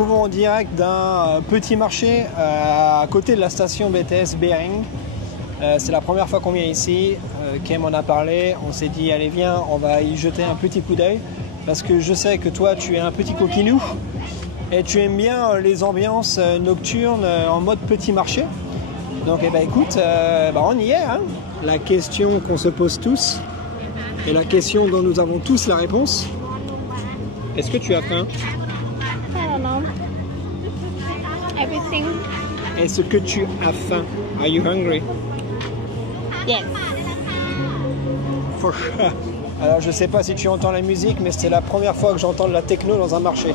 retrouvons en direct d'un petit marché à côté de la station BTS Bering. C'est la première fois qu'on vient ici. Kem en a parlé, on s'est dit allez viens, on va y jeter un petit coup d'œil parce que je sais que toi tu es un petit coquinou et tu aimes bien les ambiances nocturnes en mode petit marché. Donc eh ben, écoute, on y est. Hein. La question qu'on se pose tous et la question dont nous avons tous la réponse. Est-ce que tu as faim? I don't know. Everything. Est-ce que tu as faim? Are you hungry? Yes. For sure. Alors je sais pas si tu entends la musique, mais c'était la première fois que j'entends de la techno dans un marché.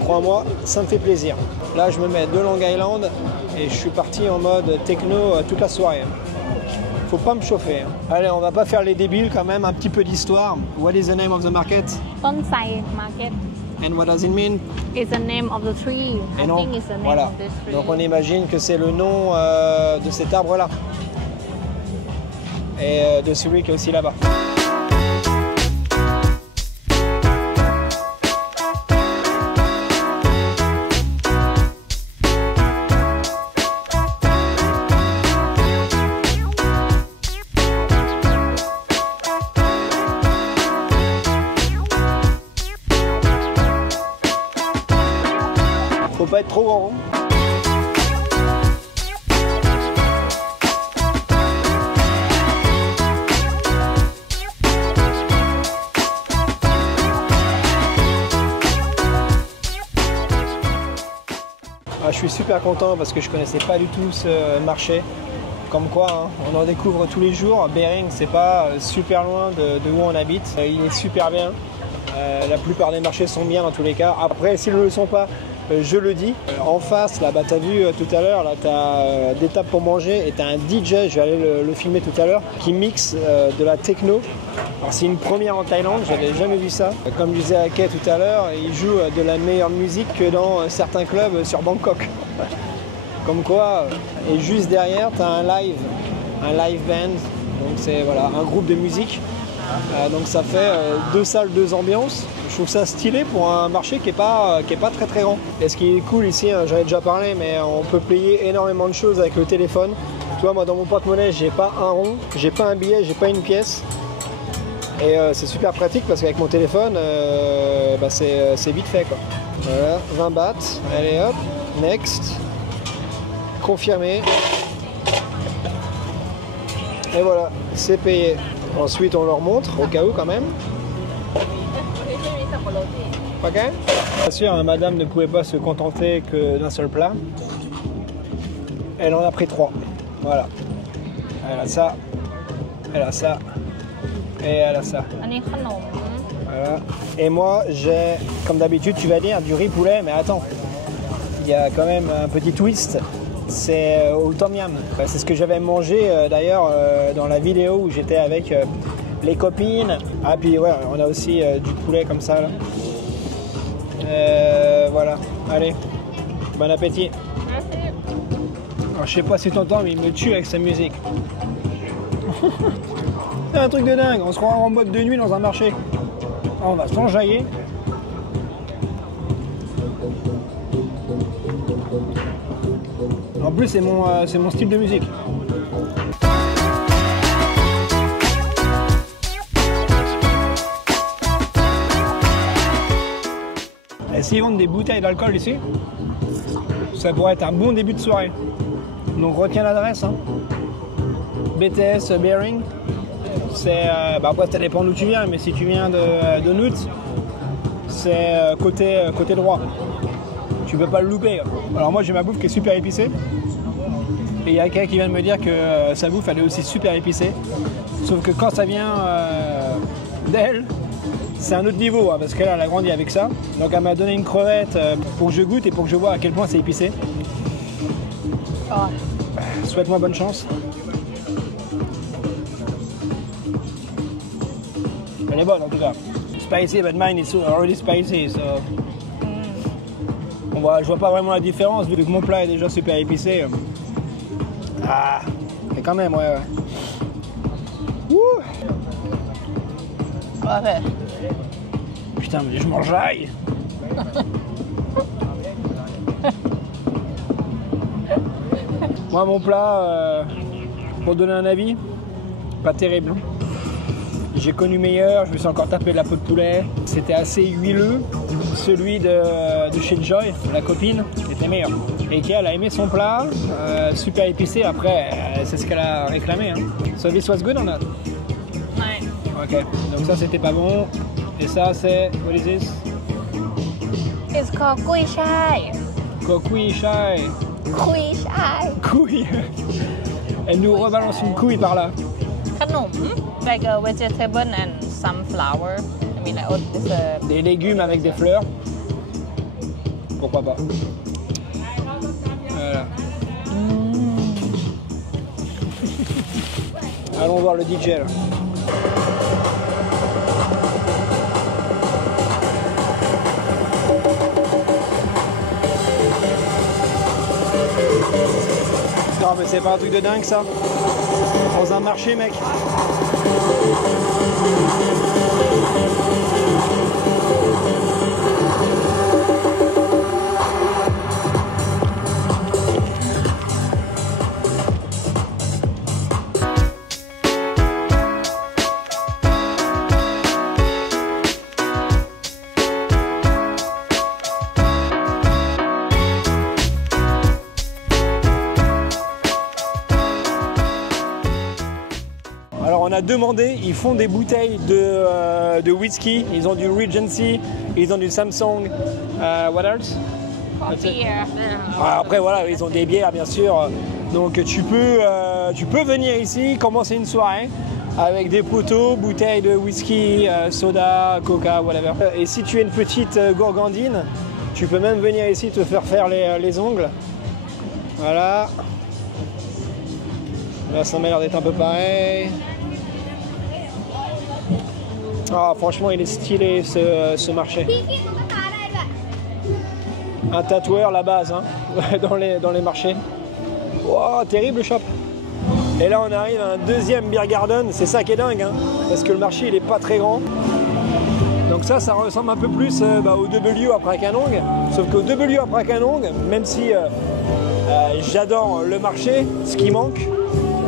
Crois-moi, ça me fait plaisir. Là je me mets de Long Island et je suis parti en mode techno toute la soirée. Faut pas me chauffer. Allez, on va pas faire les débiles quand même, un petit peu d'histoire. What is the name of the market? Bonsai market. And what does it mean? It's the name of the tree. Et I non, think it's the name voilà. of this tree. Donc on imagine que c'est le nom de cet arbre-là. Et de celui qui est aussi là-bas. Faut pas être trop grand. Je suis super content parce que je connaissais pas du tout ce marché. Comme quoi, hein, on en découvre tous les jours. Bering, c'est pas super loin de où on habite. Il est super bien. La plupart des marchés sont bien dans tous les cas. Après, s'ils ne le sont pas, je le dis. En face, là, tu as vu tout à l'heure, tu as des tables pour manger et tu as un DJ, je vais aller le filmer tout à l'heure, qui mixe de la techno. Alors c'est une première en Thaïlande, je n'avais jamais vu ça. Comme je disais à Kay tout à l'heure, il joue de la meilleure musique que dans certains clubs sur Bangkok. Comme quoi, et juste derrière, tu as un live band. Donc c'est voilà, un groupe de musique. Donc ça fait 2 salles, 2 ambiances. Je trouve ça stylé pour un marché qui est pas très très grand. Et ce qui est cool ici, hein, j'en ai déjà parlé, mais on peut payer énormément de choses avec le téléphone. Tu vois, moi dans mon porte-monnaie, j'ai pas un rond, j'ai pas un billet, j'ai pas une pièce. Et c'est super pratique parce qu'avec mon téléphone, c'est vite fait quoi. Voilà, 20 bahts, allez hop, next, confirmé. Et voilà, c'est payé. Ensuite, on leur montre, au cas où quand même. Ok. Bien sûr, madame ne pouvait pas se contenter que d'un seul plat. Elle en a pris 3. Voilà. Elle a ça, elle a ça, et elle a ça. Voilà. Et moi, j'ai, comme d'habitude, tu vas dire, du riz poulet, mais attends. Il y a quand même un petit twist. C'est au tom yam. C'est ce que j'avais mangé d'ailleurs dans la vidéo où j'étais avec les copines. Ah puis ouais, on a aussi du poulet comme ça là. Voilà, allez, bon appétit. Merci. Alors, je sais pas si tu entends, mais il me tue avec sa musique. C'est un truc de dingue, on se croit en mode de nuit dans un marché. Alors, on va s'enjailler. En plus, c'est mon style de musique. Et s'ils vendent des bouteilles d'alcool ici, ça pourrait être un bon début de soirée. Donc retiens l'adresse. Hein. BTS Bering. C'est après ça dépend d'où tu viens, mais si tu viens de Nuut, c'est côté droit. Tu peux pas le louper. Alors moi j'ai ma bouffe qui est super épicée. Et il y a quelqu'un qui vient de me dire que sa bouffe elle est aussi super épicée. Sauf que quand ça vient d'elle, c'est un autre niveau, hein, parce qu'elle a grandi avec ça. Donc elle m'a donné une crevette pour que je goûte et pour que je vois à quel point c'est épicé. Oh. Souhaite-moi bonne chance. Elle est bonne en tout cas. Spicy, but mine is already spicy, so... Je vois pas vraiment la différence vu que mon plat est déjà super épicé. Ah, mais quand même, ouais. Ouh. Ouais. Putain, mais je m'enjaille. Moi, mon plat, pour donner un avis, pas terrible. J'ai connu meilleur, je me suis encore tapé de la peau de poulet. C'était assez huileux. Celui de chez Joy, la copine, était meilleur. Et elle a aimé son plat, super épicé. Après, c'est ce qu'elle a réclamé. Hein. So this was good or not? Ouais. Ok, donc ça c'était pas bon. Et ça c'est, what is this? It's called Gui Chai. Kokui Chai. Gui Chai. Couille. Elle nous rebalance une couille par là. Khanum, like a vegetable and some flour. I mean, like, it's a... Des légumes avec des fleurs. Pourquoi pas? Voilà. Allons voir le DJ là. Non mais c'est pas un truc de dingue ça. Dans un marché mec. Alors on a demandé, ils font des bouteilles de whisky, ils ont du Regency, ils ont du Samsung, what else? Coffee. Après voilà, ils ont des bières bien sûr, donc tu peux venir ici, commencer une soirée avec des poteaux, bouteilles de whisky, soda, coca, whatever. Et si tu es une petite gourgandine, tu peux même venir ici te faire les ongles. Voilà. Là ça m'a l'air d'être un peu pareil. Ah, franchement, il est stylé ce marché. Un tatoueur, la base, hein, dans les marchés. Wow, terrible shop. Et là, on arrive à un deuxième beer garden. C'est ça qui est dingue, hein, parce que le marché, il est pas très grand. Donc ça ressemble un peu plus au W à Prakanong. Sauf qu'au W à Prakanong, même si j'adore le marché, ce qui manque,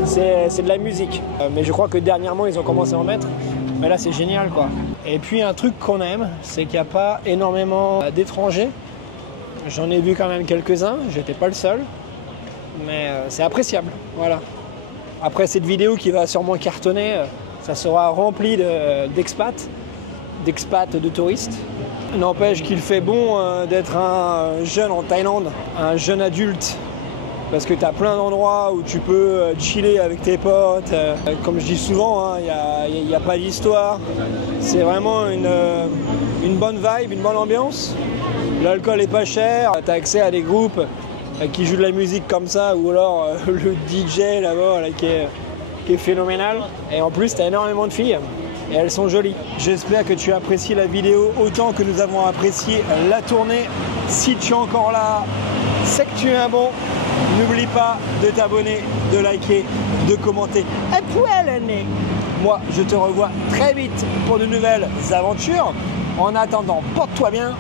c'est de la musique. Mais je crois que dernièrement, ils ont commencé à en mettre. Mais là c'est génial quoi. Et puis un truc qu'on aime, c'est qu'il n'y a pas énormément d'étrangers. J'en ai vu quand même quelques-uns, j'étais pas le seul. Mais c'est appréciable, voilà. Après cette vidéo qui va sûrement cartonner, ça sera rempli d'expats, de touristes. N'empêche qu'il fait bon d'être un jeune en Thaïlande, un jeune adulte. Parce que tu as plein d'endroits où tu peux chiller avec tes potes. Comme je dis souvent, il n'y a pas d'histoire. C'est vraiment une bonne vibe, une bonne ambiance. L'alcool est pas cher. Tu as accès à des groupes qui jouent de la musique comme ça. Ou alors le DJ là-bas là, qui est phénoménal. Et en plus, tu as énormément de filles. Et elles sont jolies. J'espère que tu apprécies la vidéo autant que nous avons apprécié la tournée. Si tu es encore là, c'est que tu es un bon. N'oublie pas de t'abonner, de liker, de commenter. Et puis moi, je te revois très vite pour de nouvelles aventures. En attendant, porte-toi bien.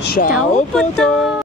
Ciao, poto!